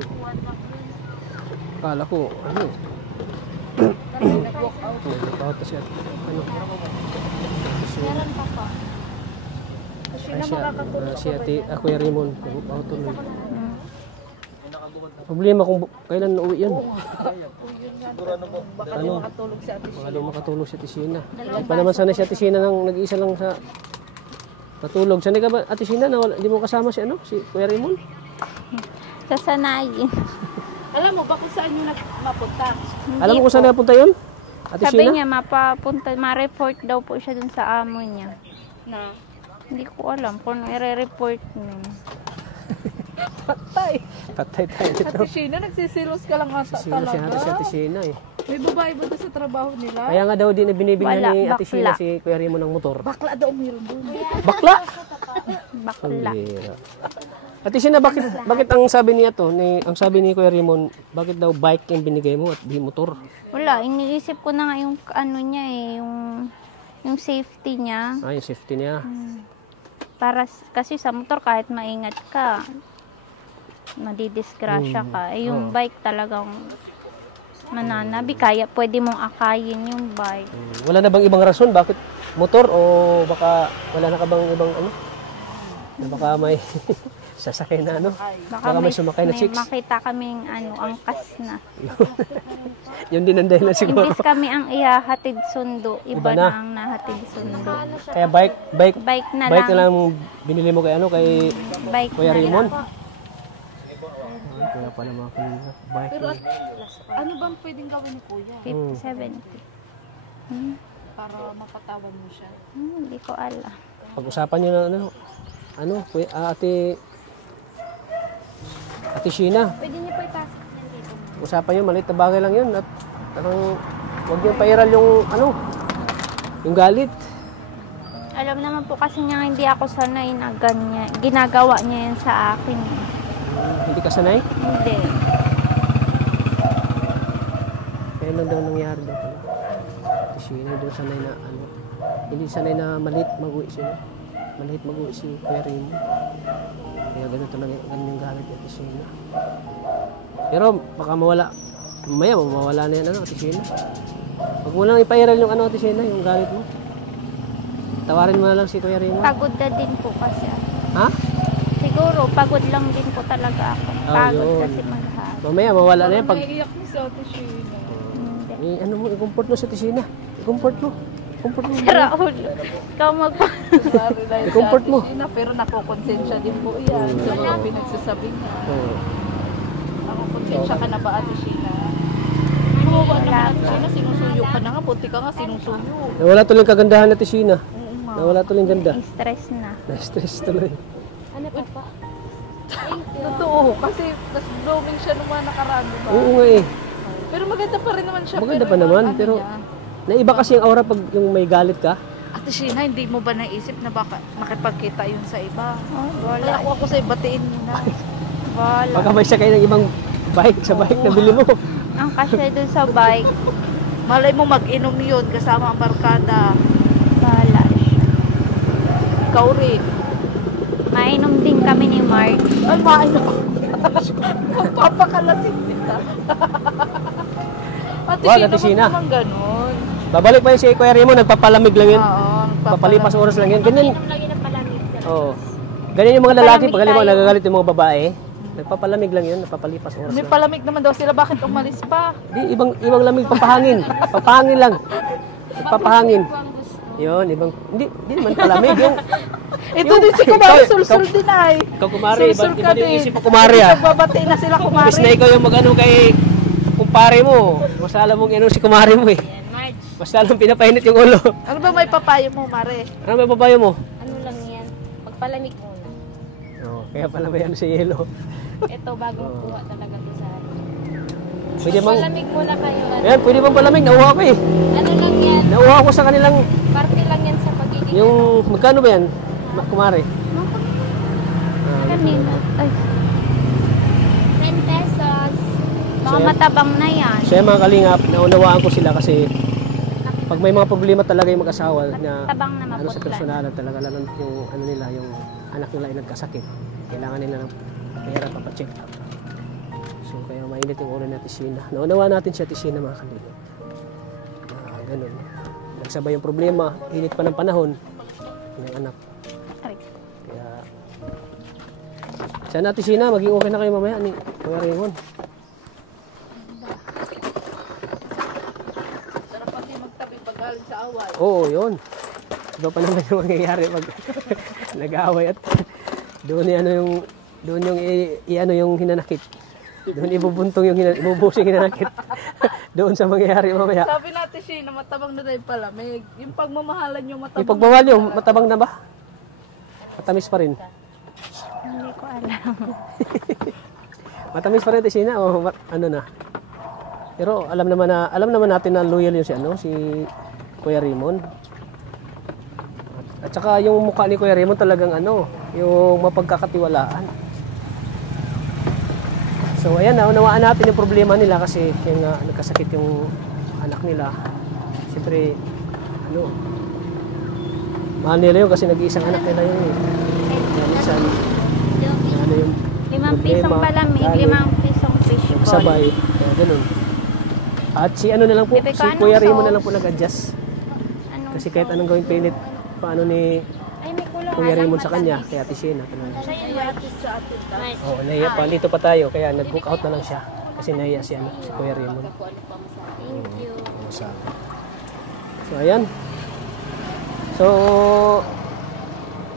Akala ko, ano. Nag-walk out. Nag-out na siya. Ano. Meron pa po. Kasi Ay na siya, makakatulog si Ate Kuya Raymond. Nag-out tuloy. Problema kung kailan nauwi yan. Baka Ano? di makatulog si Ate Baka daw makatulog si Ate Sheena. Hindi pa naman sana si Ate Sheena nang nag-iisa lang sa patulog. Sanay ka ba, Ate Sheena, na wala, di mo kasama si ano, si Kuya Raymond? Sasanayin. Alam mo ba kung saan yung mapunta? Alam mo kung saan napunta yun? Ate Sabi Sheena? niya, mapapunta, ma-report daw po siya dun sa amo niya. Na? Hindi ko alam kung i-report niya. Patay. Patay tayo dito. Ate Sheena, nagsisilos ka lang ata Si Sheena, talaga. si Ate Sheena eh. May babae ba doon sa trabaho nila? Kaya nga daw din binibigyan Wala, ni Ate bakla. Sheena si Kuya Raymond ng motor. Bakla daw meron doon. Bakla! Bakla. Bira. Ate Sheena, bakit ang sabi niya to, ang sabi ni Kuya Raymond, bakit daw bike yung binigay mo at di motor? Wala, iniisip ko na nga yung ano niya eh, yung safety niya. Ah, yung safety niya. Para, kasi sa motor kahit maingat ka, madidisgrasya ka. Eh, yung bike talagang mananabi. Kaya pwede mong akayin yung bike. Wala na bang ibang rason bakit motor o baka wala na ka bang ibang ano? Na baka may sasakay na ano? Baka may sumakay na chicks. makita kaming angkas na. Yun din ang dahilan siguro. Imbis kami ang ihahatid sundo, iba Iba na. na ang nahatid sundo. Kaya bike Bike na na lang. lang binili mo kay ano kay Bike Kuya na Raymond. lang. Ay, kaya pala mga kanina. Bike. Pero ano bang pwedeng gawin ni Kuya 50-70. para mapatawan mo siya? Hindi ko alam. Pag-usapan niyo na ano, Kuya, Ate Sheena. Pwede niyo po ipasok yan dito. Usapan niyo, maliit na bagay lang 'yun at parang huwag niyo pairal yung ano, yung galit. Alam naman po kasi niya hindi ako sanay na ganyan. Ginagawa niya yan sa akin. Hindi ka sanay? Hindi. Kaya lang daw nangyari daw pala. Ate Sheena, hindi daw sanay na ano. Hindi sanay na maliit mag-uwi siya. Maliit mag-uwi si Kuya Raymond. Kaya ganun talaga, ganun yung galit ni Ate Sheena. Pero baka mawala. Mamaya mawala na yan ano, Ate Sheena. Huwag mo lang ipairal yung ano, Ate Sheena, yung galit mo. Tawarin mo na lang si Kuya Raymond. Pagod na din po kasi ako. Ha? Siguro, pagod lang din po talaga ako. Pagod yun. kasi malahap. Mamaya mawala na yan pag... Naiiyak ni si Ate Sheena. Hindi. Ano mo, i-comfort mo si Ate Sheena. I-comfort mo. I-comfort mo. Raul, ikaw Sorry lang si I-comfort Ate mo. Sheena, pero nakukonsensya din po yan sa mga pinagsasabi niya. Oo. Nakukonsensya ka na ba, Ate Sheena? Kawawa naman, Ate Sheena, sinusuyo ka na nga. Punti ka nga, sinusuyo. Nawala tuloy yung kagandahan ni Ate Sheena. Oo nga. Nawala tuloy yung ganda. stress na. Na-stress tuloy. Ano pa pa? Totoo, kasi mas blooming siya nung mga nakaraan, di ba? Oo nga eh. Pero maganda pa rin naman siya. Maganda pero pa naman, ano pero- niya, Naiba kasi yung aura pag yung may galit ka. Ate Sheena, hindi mo ba naisip na baka makipagkita yun sa iba? Oh, Wala wala. ako sa'yo, batiin mo na. Wala. Baka may sakay ng ibang bike sa bike na bili mo. Ang kasya dun sa bike, Malay mo mag-inom yun kasama ang barkada. wala siya. Ikaw rin. Mainom din kami ni Mark. Ay, mainom. Magpapakalasin kita. Ate Wag, Sheena, Ate Sheena. wag naman ganun. Babalik pa yun si Kuya Raymond, nagpapalamig lang yun. Oo, Papalipas oras lang yun. Ganyan. lagi na palamig sa Oo. Ganyan yung mga lalaki, Palamig pag halimbawa tayo. nagagalit yung mga babae, nagpapalamig lang yun, nagpapalipas oras May lang. palamig naman daw sila. Bakit umalis pa? Di, ibang lamig, papahangin. Papahangin lang. Papahangin. Yun, hindi naman palamig. Yung, Ito din si Kumari, sulsul din ay. ikaw kumari, Sulsul iba ka yung din. isip mo kumari ah. Nagbabati na sila Imbis na Kumari. ikaw yung mag-ano kay kumpare mo, mas alam mong ano si kumare mo eh. Mas alam pinapainit yung ulo. Ano ba may papayo mo, Mare? Ano ba babayo mo? Ano lang yan? Pagpalamig muna. Oo, kaya pala ba yan si Yelo? Ito bagong kuha talaga to sa akin. Pwede bang, Palamig muna kayo. ayan, pwede bang palamig? Nauha ko eh. Ano lang yan? Nauha ko sa kanilang, Parte lang yan sa pagiging yung, magkano ba yan? Kumare? Maganda kanina. Ay. 10 pesos. Mga So, matabang na yan. So yan mga kalingap, naunawaan ko sila kasi pag may mga problema talaga yung mag-asawa na Tabang na ano sa maputlan. personalan talaga, lalo na yung ano nila, yung anak nila ay nagkasakit. Kailangan nila ng pera papacheck up. So kaya mainit yung ulo natin Sina. Naunawaan natin siya Sina mga kalingap. Ganun. Nagsabay yung problema, init pa ng panahon ng anak. Ay. Kaya sana natin Sina, maging okay na kayo mamaya ni Kuya Raymond. Sarap pati magtabi pag galing sa away. Oo, yun. Iba pa naman yung mangyayari pag nag-aaway at doon yung i-ano yung hinanakit. Doon ibubuntong yung ibubus yung hinanakit. Doon sa mangyayari mamaya. Sabi natin siya na matabang na dahil palamig. Yung pagmamahalan yung matabang. Yung pagbawal yung matabang na ba? Matamis pa rin. Hindi ko alam. Matamis pa rin Sina o ano na. Pero alam naman natin na loyal yun si Kuya Raymond. At saka yung mukha ni Kuya Raymond talagang yung mapagkakatiwalaan. So ayan, naunawaan natin yung problema nila kasi yung nagkasakit yung anak nila. Siyempre, mahal nila yun kasi nag-iisang anak nila yun eh. Kaya minsan, yung 5 pisong palamig, 5 pisong fishball. sabay, kaya ganun. At si na lang po, Bebe, si anong Kuya Raymond sauce? na lang po nag-adjust. Anong Kasi kahit anong gawing pilit, paano ni Ay, may kulang. Kuya Raymond sa kanya, kaya Ate Shena talaga. Siya yung artist sa atin. Oo, nahiya pa. Dito pa tayo, kaya nag-book out na lang siya. Kasi nahiya si Kuya Raymond. Thank you. So, ayan. So,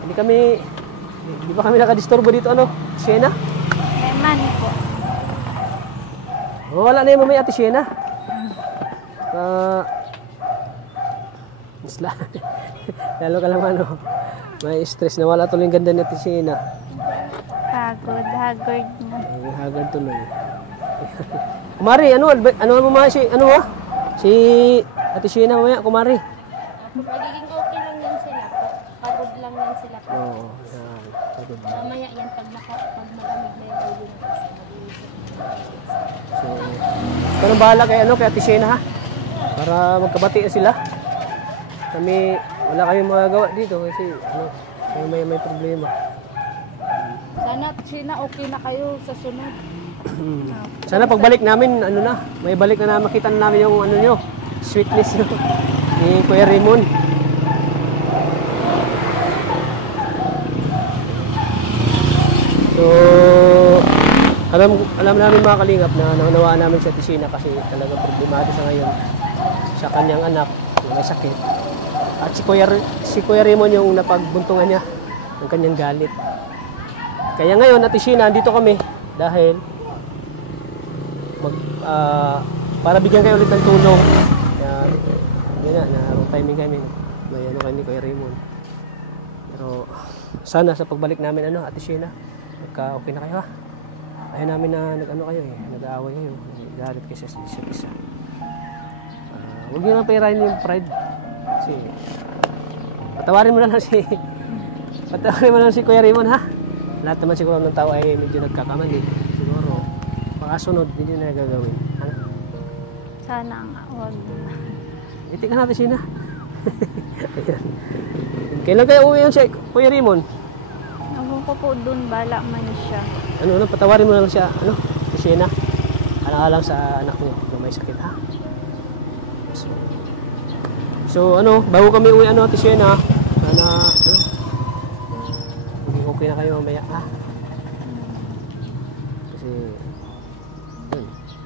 hindi ba kami nakadisturbo dito, Shena? Lemon po. Wala na yung mamaya, Ate Shena. Lalo ka lang may stress na wala tuloy yung ganda ni Ate Shena. Haggard na. Ay, haggard tuloy. Kumari, ano mo mga si Ate Shena mamaya, kumari. Magiging okay lang yan sila. Pagod lang yan sila. Oo, yan. Pagod na. Mamaya yan pag malamig na yung ulo nila. So, ikaw nang bahala kay Ate Shena ha. Para magkabati na sila. Kami, wala kayong magagawa dito kasi may problema. Sana China okay na kayo sa sunod. Sana pagbalik namin, may balik na makita na namin yung nyo, sweetness nyo ni Kuya Raymond. So, alam namin mga kalingap na naunawaan namin si Ate Shena kasi talaga problemado sa ngayon sa kanyang anak na may sakit. At si Kuya Raymond yung napagbuntungan niya ng kanyang galit. Kaya ngayon, Ate Shena, andito kami dahil para bigyan kayo ulit ng tulong. Narong timing kami. May kayo ni Kuya Raymond. Pero sana sa pagbalik namin, Ate Shena, okay na kayo ha. Ayaw namin na nag-aaway kayo, nag-galit kayo sa isa't isa. Huwag nyo lang pahirahin yung pride. Kasi, patawarin mo na lang si Kuya Raymond ha. Lahat naman siguro ng tao ay medyo nagkakamali. Siguro, pakasunod, hindi na gagawin. Sana nga, wag na. Iti ka natin Shena. Kailan kayo uwi yun si Kuya Raymond? Ewan ko po dun, bala man siya. Patawarin mo na lang siya, si Shena. Alang-alang sa anak niyo na may sakit ha. So, bago kami uwi, Ate Shena, sana, maging okay na kayo mamaya ha. Kasi,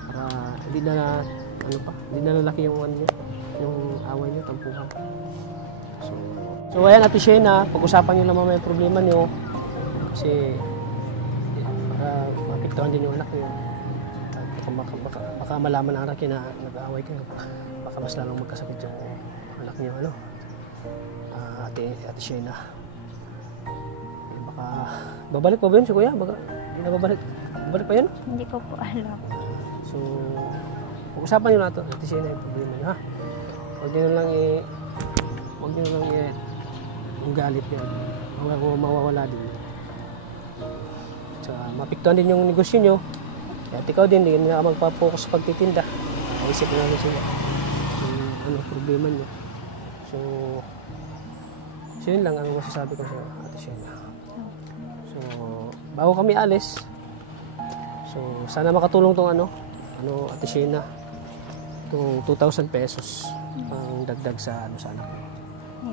para hindi na lalaki yung yung away niyo, tampuhan. So ayan, Ate Shena, pag-usapan niyo lang mamaya yung problema niyo. Kasi, para maapektuhan din yung anak niyo. Baka malaman ng anak niyo na nag-aaway kayo. Baka mas lalong magkasakit yung anak niyo, Ate Shena. Baka, babalik pa ba yun si Kuya? Baka, hindi na babalik pa yun? Hindi ko po alam. So, pag-usapan niyo na ito, Ate Shena, yung problema niyo, ha? Huwag niyo lang yung galit niyo. Mawawala din. Sa mapiktuhan din yung negosyo nyo. At ikaw din, hindi ka magpa-focus sa pagtitinda. Naisip na namin sila. Yung problema nyo. So yun lang ang masasabi ko sa Ate Shena. So, bago kami alis, so sana makatulong tong Ate Shena, itong 2,000 pesos ang dagdag sa sa anak ko.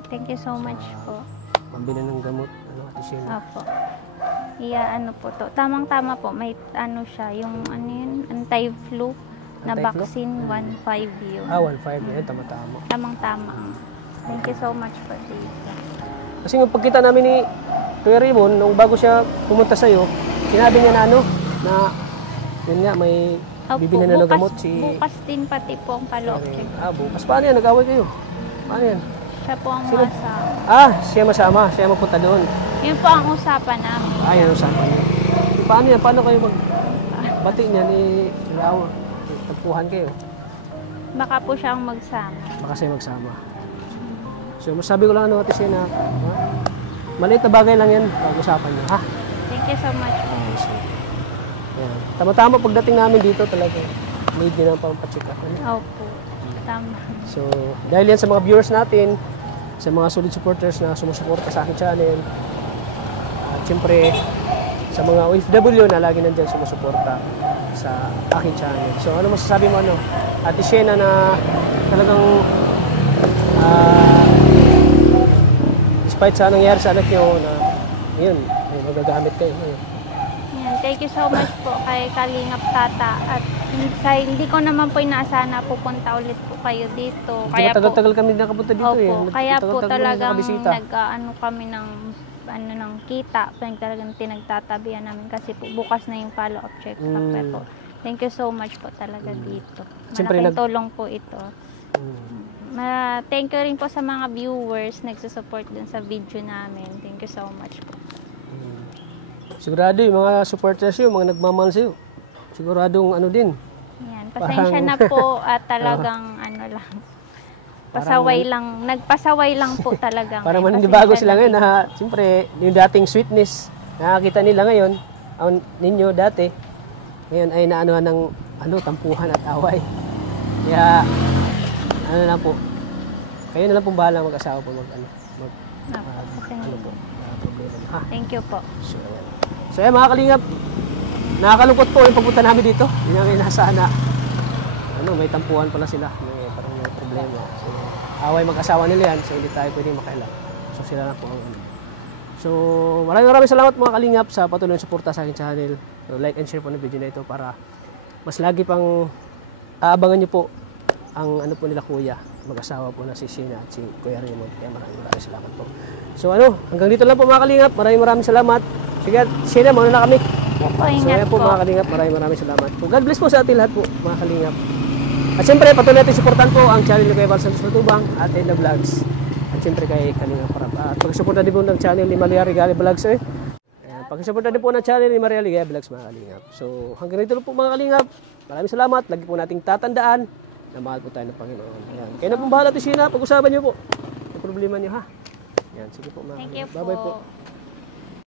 Thank you so much po. Pambili ng gamot, Ate Shena. Opo. Po to. Tamang-tama po. May siya, yung anti-flu na Anti-flu? vaccine, 1.5 yun. 1.5 yan, tama-tama. Tamang-tama. Thank you so much po, Tita. Kasi yung pagkita namin ni Kuya Raymond, nung bago siya pumunta sa'yo, sinabi niya na na yun nga, may bibili na ng gamot si... Bukas din pati po ang follow-up check. Bukas. Paano yan? Nag-away kayo? Paano yan? Siya po ang Sino? masama. Siya masama. Siya mapunta doon. Yun po ang usapan namin. Yan, usapan niya. Paano yan? Paano kayo magbati niyan? Tagpuhan kayo. Baka po siya ang magsama. Baka siya magsama. So, masabi ko lang Ate Shena, maliit na bagay lang yan pag-usapan niyo, ha? Thank you so much po. Yan. Tama-tama pagdating namin dito talaga. Need niyo ng pampacheck up. Opo. Tama. So, dahil yan sa mga viewers natin, sa mga solid supporters na sumusuporta sa aking channel, at siyempre, sa mga OFW na lagi nandiyan sumusuporta sa aking channel. So, ano masasabi mo, Ate Shena, na talagang despite sa nangyari sa anak nyo na yun, may magagamit kayo. Yan. Thank you so much po kay Kalingap Tata. At hindi ko naman po inaasahan na pupunta ulit po kayo dito. Kaya tagal-tagal kami nakapunta dito. Opo, kaya po talagang nag-ano kami ng kita. Talagang tinagtatabihan namin kasi po bukas na yung follow-up check up po. Thank you so much po talaga dito. Malaking tulong po ito. Thank you rin po sa mga viewers nagsusupport dun sa video namin. Thank you so much po. Sigurado yung mga supporters yun, mga nagmamahal sa'yo. Siguradong din. Yan, pasensya na po at talagang lang. Nagpasaway lang po talaga. Para maninibago sila ngayon na siyempre yung dating sweetness nakakita nila ngayon, ninyo dati, ngayon ay naanohan ng tampuhan at away. Kaya lang po. Kayo na lang pong bahala mag-asawa po problema. Ha? Thank you po. So yan mga kalingap, nakakalungkot po yung pagpunta namin dito. Hindi namin inasahan na may tampuhan pala sila. May problema. So away mag-asawa nila yan, so hindi tayo pwedeng makailan. So sila na po ang So maraming salamat mga kalingap sa patuloy na suporta sa aking channel. So, like and share po ng video na ito para mas lagi pang aabangan nyo po ang po nila kuya, mag-asawa po na si Shena at si Kuya Raymond. Kaya maraming salamat po. So hanggang dito lang po mga kalingap. Maraming salamat. Sige, Shena, mauna na kami. So ayan po mga kalingap, maraming salamat po. God bless po sa ating lahat po mga kalingap. At siyempre, patuloy natin suportan po ang channel ni Kuya Val Santos Matubang at Edna Vlogs. At siyempre kay Kalingap Parab. At pag-suporta din po ng channel ni Maria Regale Vlogs. Pag-suporta din po ng channel ni Maria Regale Vlogs mga kalingap. So hanggang dito lang po mga kalingap. Maraming salamat. Lagi po nating tatandaan na mahal po tayo ng Panginoon. Ayan. Kaya na pong bahala ito, Shena. Pag-usapan niyo po yung problema niyo, ha? Yan, sige po mga Thank you kalingap. Bye-bye po. po.